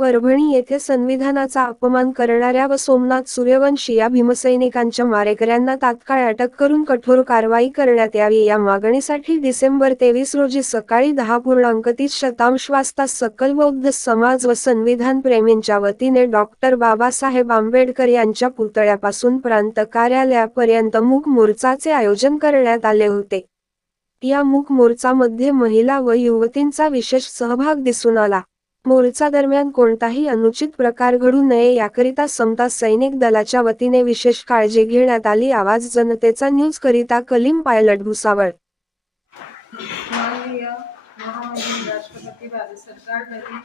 परभणी येथे संविधानाचा अपमान करणाऱ्या व सोमनाथ सूर्यवंशी या भीमसैनिकांच्या मारेकऱ्यांना तात्काळ अटक करून कठोर कारवाई करण्यात यावी या मागणीसाठी डिसेंबर तेवीस रोजी सकाळी दहा पूर्णांक तीस शतांश वाजता सकल बौद्ध समाज व संविधान प्रेमींच्या वतीने डॉक्टर बाबासाहेब आंबेडकर यांच्या पुतळ्यापासून प्रांत कार्यालयापर्यंत मूक मोर्चाचे आयोजन करण्यात आले होते. या मूक मोर्चामध्ये महिला व युवतींचा विशेष सहभाग दिसून आला. मोर्चा दरम्यान कोणताही अनुचित प्रकार घडू नये याकरिता समता सैनिक दलाच्या वतीने विशेष काळजी घेण्यात आली आवाज जनतेचा न्यूज करिता कलीम पायलट भुसावळ. राष्ट्रपती भारत सरकार नवी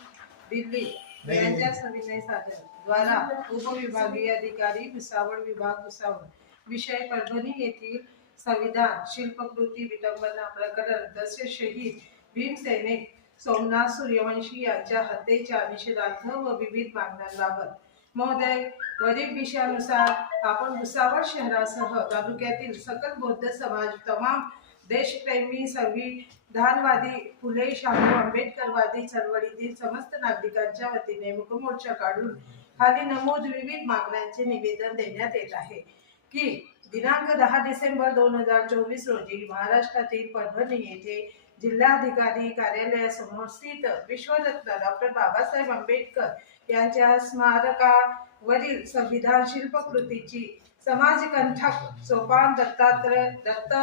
दिल्ली यांच्या सविनय सादर द्वारा उपविभागीय अधिकारी भुसावळ विभाग भुसावळ विषय परभणी येथील संविधान शिल्पकृती विटंबना प्रकरण तसेच शहीद भीमसैनिक सोमनाथ सूर्यवंशी यांच्या हत्येच्या निषेधार्थ व विविध मागण्यांबाबत. महोदय वरील विषयानुसार आपण भुसावळ शहरासह तालुक्यातील सकल बौद्ध समाज तमाम देशप्रेमी संविधानवादी फुले शाहू आंबेडकरवादी चळवळीतील समस्त नागरिकांच्या वतीने मुखमोर्चा काढून खाली नमूद विविध मागण्यांचे निवेदन देण्यात येत आहे की दिनांक दहा डिसेंबर दोन हजार चोवीस रोजी महाराष्ट्रातील परभणी येथे जिल्हाधिकारी कार्यालयासमोर स्थित विश्वरत्न डॉक्टर बाबासाहेब आंबेडकर यांच्या स्मारकावरील संविधान शिल्पकृतीची समाजकंठक सोपान दत्तात्रय दत्त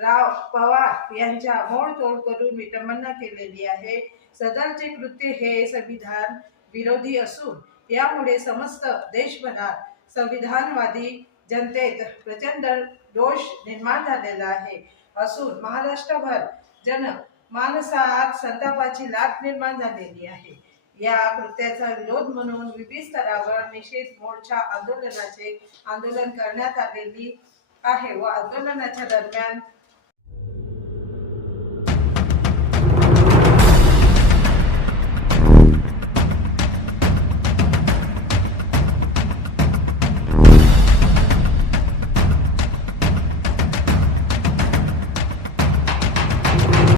राव पवार यांच्या मोडतोड करून विटंबना केलेली आहे. सदरचे कृत्य हे संविधान विरोधी असून यामुळे समस्त देशभरात संविधानवादी जनतेत प्रचंड दोष निर्माण झालेला आहे. असून महाराष्ट्रभर जन मानसात संतापाची लाट निर्माण झालेली आहे. या कृत्याचा विरोध म्हणून विविध स्तरावर निषेध मोर्चा आंदोलनाचे आंदोलन करण्यात आलेली आहे व आंदोलनाच्या दरम्यान